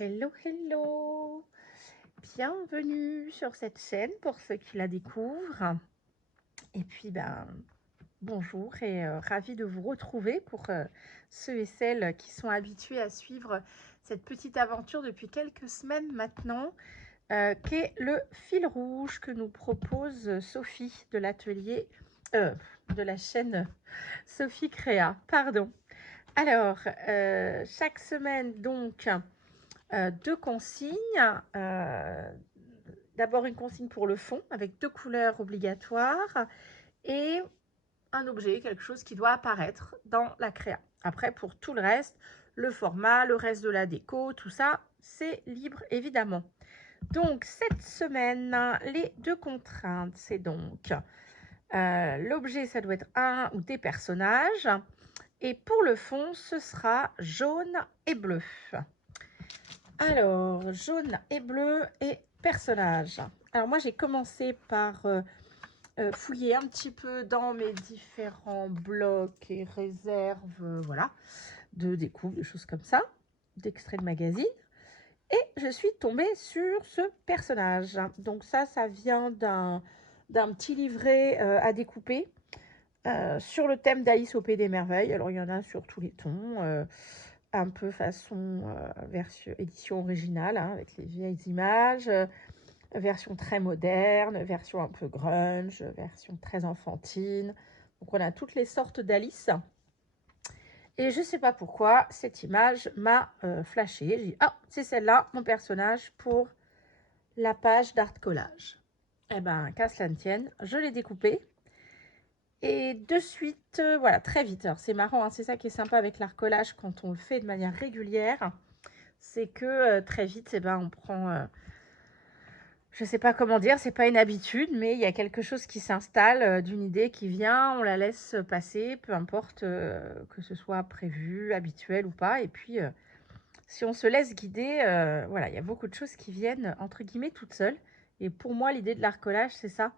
Hello, hello! Bienvenue sur cette chaîne pour ceux qui la découvrent. Et puis, bonjour et ravie de vous retrouver pour ceux et celles qui sont habitués à suivre cette petite aventure depuis quelques semaines maintenant, qu'est le fil rouge que nous propose Sophie de l'atelier, de la chaîne Sophie Créa, pardon. Alors, chaque semaine, donc, deux consignes. D'abord une consigne pour le fond avec deux couleurs obligatoires et un objet, quelque chose qui doit apparaître dans la créa. Après, pour tout le reste, le format, le reste de la déco, tout ça, c'est libre évidemment. Donc cette semaine, les deux contraintes, c'est donc l'objet, ça doit être un ou des personnages. Et pour le fond, ce sera jaune et bleu. Alors, jaune et bleu et personnages. Alors moi, j'ai commencé par fouiller un petit peu dans mes différents blocs et réserves, voilà, de découpe, de choses comme ça, d'extraits de magazines. Et je suis tombée sur ce personnage. Donc ça vient d'un petit livret à découper sur le thème d'Alice au Pays des Merveilles. Alors il y en a sur tous les tons, un peu façon version édition originale, hein, avec les vieilles images, version très moderne, version un peu grunge, version très enfantine. Donc on a toutes les sortes d'Alice. Et je ne sais pas pourquoi, cette image m'a flashé. J'ai dit, ah, c'est celle-là, mon personnage pour la page d'art collage. Eh ben, qu'à cela ne tienne, je l'ai découpé. Et de suite, voilà, très vite. Alors c'est marrant, hein, c'est ça qui est sympa avec l'art collage quand on le fait de manière régulière. C'est que très vite, eh ben, on prend... je ne sais pas comment dire, c'est pas une habitude, mais il y a quelque chose qui s'installe, d'une idée qui vient, on la laisse passer, peu importe que ce soit prévu, habituel ou pas. Et puis, si on se laisse guider, voilà, il y a beaucoup de choses qui viennent, entre guillemets, toutes seules. Et pour moi, l'idée de l'art collage, c'est ça,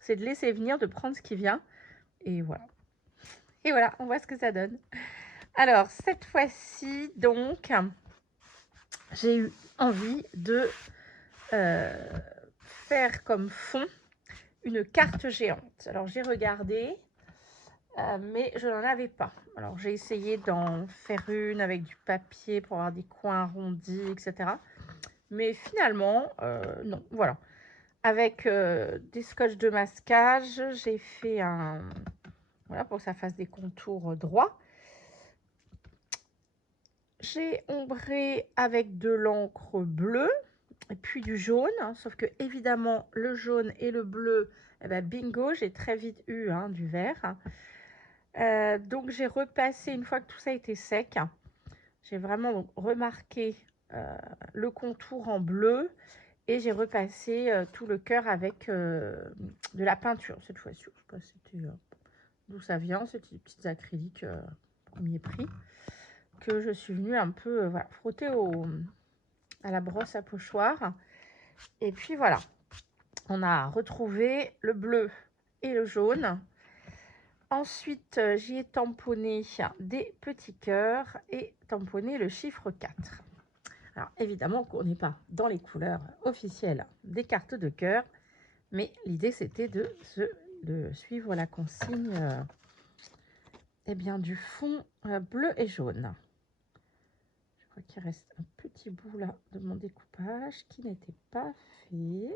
c'est de laisser venir, de prendre ce qui vient. Et voilà. Et voilà, on voit ce que ça donne. Alors, cette fois-ci, donc, j'ai eu envie de faire comme fond une carte géante. Alors j'ai regardé, mais je n'en avais pas. Alors j'ai essayé d'en faire une avec du papier pour avoir des coins arrondis, etc. Mais finalement, non, voilà. Avec des scotch de masquage, j'ai fait un... Voilà, pour que ça fasse des contours droits. J'ai ombré avec de l'encre bleue et puis du jaune, hein, sauf que évidemment le jaune et le bleu, eh ben, bingo, j'ai très vite eu du vert. Donc j'ai repassé, une fois que tout ça était sec, j'ai vraiment donc remarqué le contour en bleu et j'ai repassé tout le cœur avec de la peinture cette fois-ci. Je sais pas c'était d'où ça vient, c'était des petites acryliques premier prix que je suis venue un peu voilà, frotter à la brosse à pochoir. Et puis voilà, on a retrouvé le bleu et le jaune. Ensuite, j'y ai tamponné des petits cœurs et tamponné le chiffre 4. Alors évidemment qu'on n'est pas dans les couleurs officielles des cartes de cœur, mais l'idée c'était de suivre la consigne eh bien, du fond bleu et jaune. Je crois qu'il reste un petit bout là de mon découpage qui n'était pas fait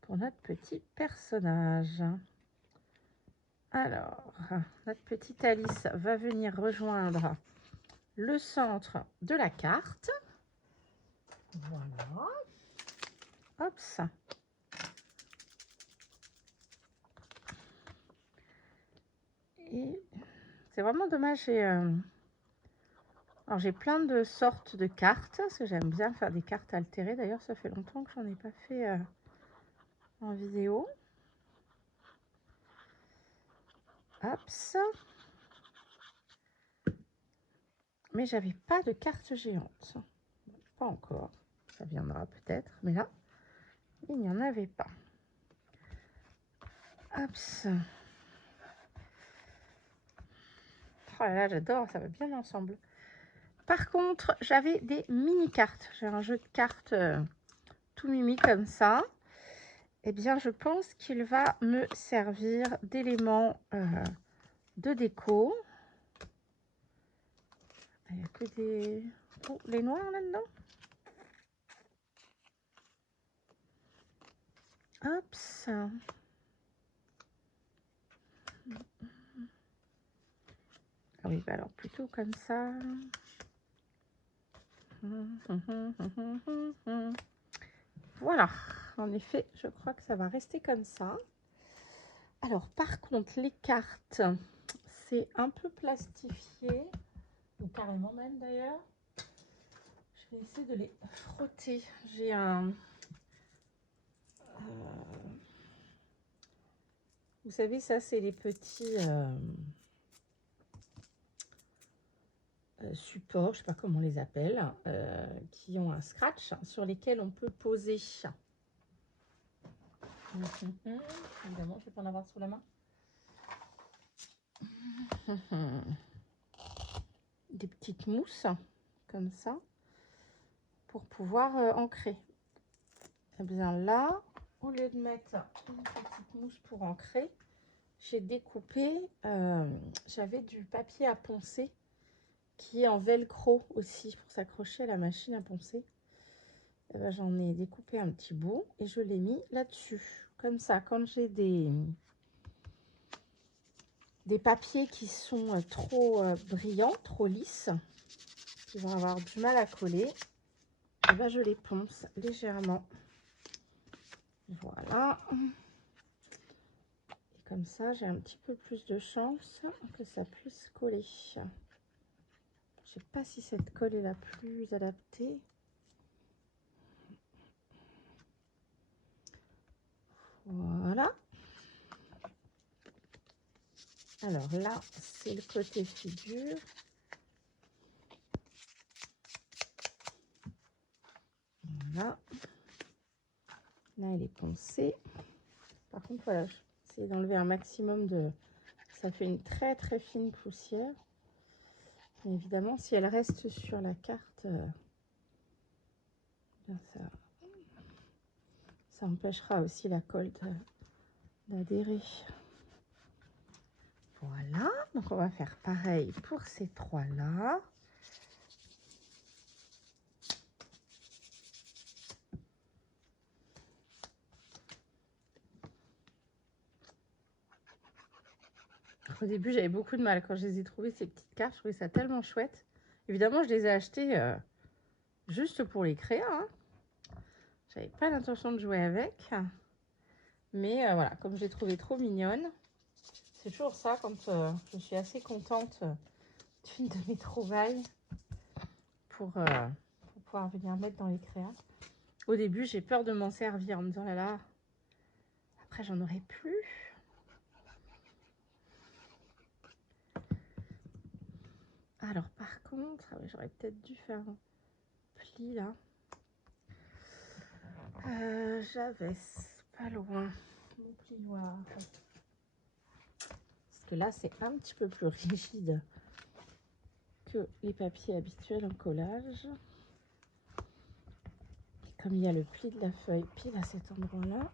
pour notre petit personnage. Alors, notre petite Alice va venir rejoindre le centre de la carte. Voilà. Hop ça. Et c'est vraiment dommage. Alors j'ai plein de sortes de cartes, parce que j'aime bien faire des cartes altérées. D'ailleurs, ça fait longtemps que j'en ai pas fait en vidéo. Hop ça. Mais j'avais pas de carte géante. Pas encore. Ça viendra peut-être. Mais là, il n'y en avait pas. Hop ça. Oh là là, j'adore, ça va bien ensemble. Par contre, j'avais des mini-cartes. J'ai un jeu de cartes tout mimi comme ça. Eh bien, je pense qu'il va me servir d'élément de déco. Il n'y a que des... Oh, les noirs là-dedans. Hop. Ah oui, bah alors plutôt comme ça. Voilà. En effet, je crois que ça va rester comme ça. Alors, par contre, les cartes, c'est un peu plastifié. Ou carrément même d'ailleurs. Je vais essayer de les frotter. J'ai un... vous savez, ça, c'est les petits supports, je ne sais pas comment on les appelle, qui ont un scratch sur lesquels on peut poser. Évidemment, je ne vais pas en avoir sous la main. Des petites mousses, comme ça, pour pouvoir ancrer. Et bien là, au lieu de mettre une petite mousse pour ancrer, j'ai découpé, j'avais du papier à poncer qui est en velcro aussi pour s'accrocher à la machine à poncer. Ben, j'en ai découpé un petit bout et je l'ai mis là-dessus. Comme ça, quand j'ai des papiers qui sont trop brillants, trop lisses, qui vont avoir du mal à coller, et ben, je les ponce légèrement. Voilà. Et comme ça, j'ai un petit peu plus de chance que ça puisse coller. Je ne sais pas si cette colle est la plus adaptée. Voilà. Alors là, c'est le côté figure. Voilà. Là, elle est poncée. Par contre, voilà, j'essaie d'enlever un maximum de... Ça fait une très très fine poussière. Mais évidemment, si elle reste sur la carte, bien ça empêchera aussi la colle d'adhérer. Voilà, donc on va faire pareil pour ces trois-là. Au début, j'avais beaucoup de mal quand je les ai trouvées, ces petites cartes. Je trouvais ça tellement chouette. Évidemment, je les ai achetées juste pour les créer. Hein. J'avais pas l'intention de jouer avec. Mais voilà, comme je les trouvais trop mignonnes, c'est toujours ça quand je suis assez contente d'une de mes trouvailles pour pouvoir venir mettre dans les créas. Au début, j'ai peur de m'en servir en me disant, là là, après j'en aurai plus. Alors par contre, j'aurais peut-être dû faire un pli là. J'avais pas loin mon plioir. Parce que là, c'est un petit peu plus rigide que les papiers habituels en collage. Et comme il y a le pli de la feuille pile à cet endroit-là,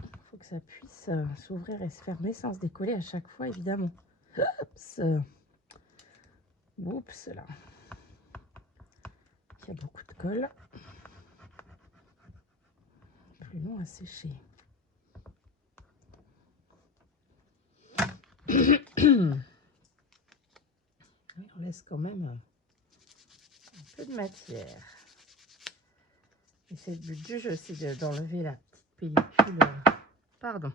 il faut que ça puisse s'ouvrir et se fermer sans se décoller à chaque fois, évidemment. Oups, oups là. Il y a beaucoup de colle. Plus long à sécher. On laisse quand même un peu de matière. Et c'est le but du jeu, c'est d'enlever la petite pellicule. Pardon.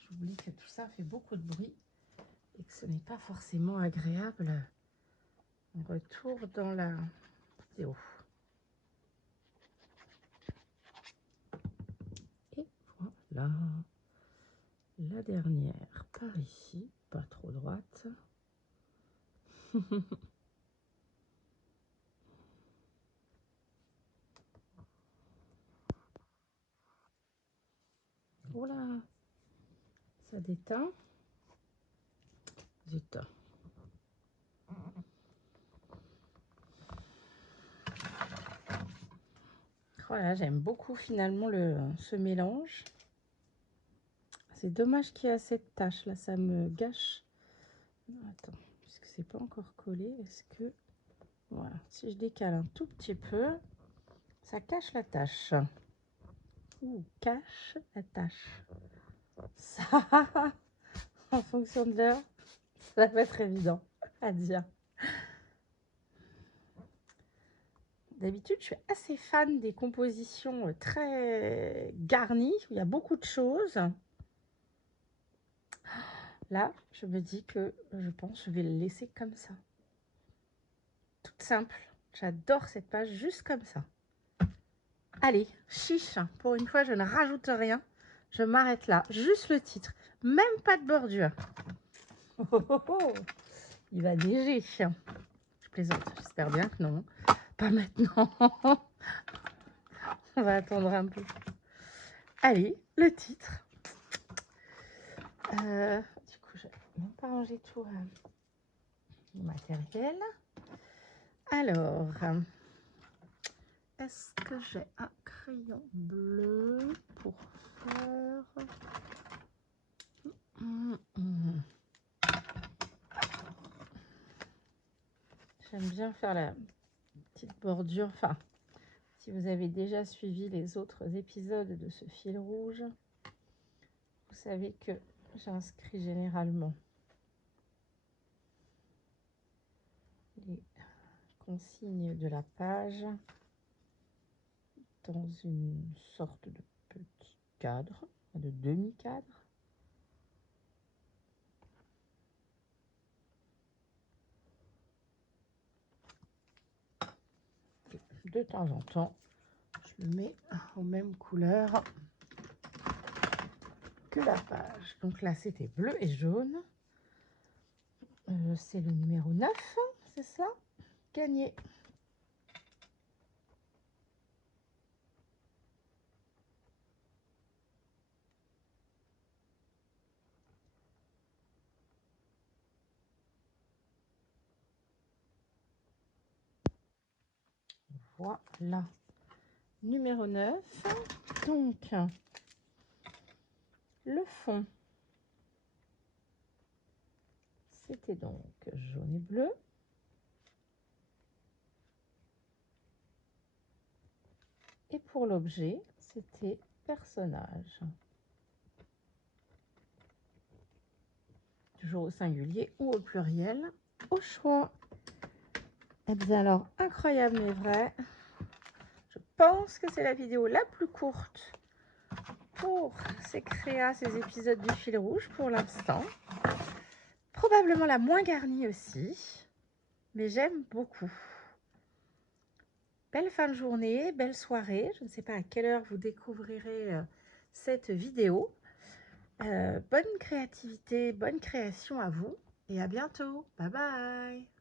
J'oublie que tout ça fait beaucoup de bruit et que ce n'est pas forcément agréable. On retourne dans la vidéo. Et voilà. La dernière par ici, pas trop droite. Voilà, ça déteint. Zut. Voilà, j'aime beaucoup finalement ce mélange. C'est dommage qu'il y ait cette tache là, ça me gâche. Attends, puisque c'est pas encore collé, est-ce que voilà, si je décale un tout petit peu, ça cache la tache. Ou cache la tache. Ça, en fonction de l'heure, ça va être évident à dire. D'habitude, je suis assez fan des compositions très garnies, où il y a beaucoup de choses. Là, je me dis que je pense que je vais le laisser comme ça. Toute simple. J'adore cette page juste comme ça. Allez, chiche. Pour une fois, je ne rajoute rien. Je m'arrête là. Juste le titre. Même pas de bordure. Oh, oh, oh. Il va neiger. Je plaisante. J'espère bien que non. Pas maintenant. On va attendre un peu. Allez, le titre. Du coup, je n'ai même pas rangé tout le matériel. Alors, est-ce que j'ai un crayon bleu pour faire... J'aime bien faire la petite bordure. Enfin, si vous avez déjà suivi les autres épisodes de ce fil rouge, vous savez que j'inscris généralement les consignes de la page dans une sorte de petit cadre, de demi-cadre. De temps en temps, je le mets aux mêmes couleurs que la page. Donc là, c'était bleu et jaune. C'est le numéro 9, c'est ça? Gagné. Voilà. Numéro 9. Donc, le fond, c'était donc jaune et bleu. Et pour l'objet, c'était personnage. Toujours au singulier ou au pluriel, au choix. Et bien alors, incroyable mais vrai. Je pense que c'est la vidéo la plus courte pour ces créas, ces épisodes du fil rouge pour l'instant. Probablement la moins garnie aussi, mais j'aime beaucoup. Belle fin de journée, belle soirée. Je ne sais pas à quelle heure vous découvrirez cette vidéo. Bonne créativité, bonne création à vous et à bientôt. Bye bye.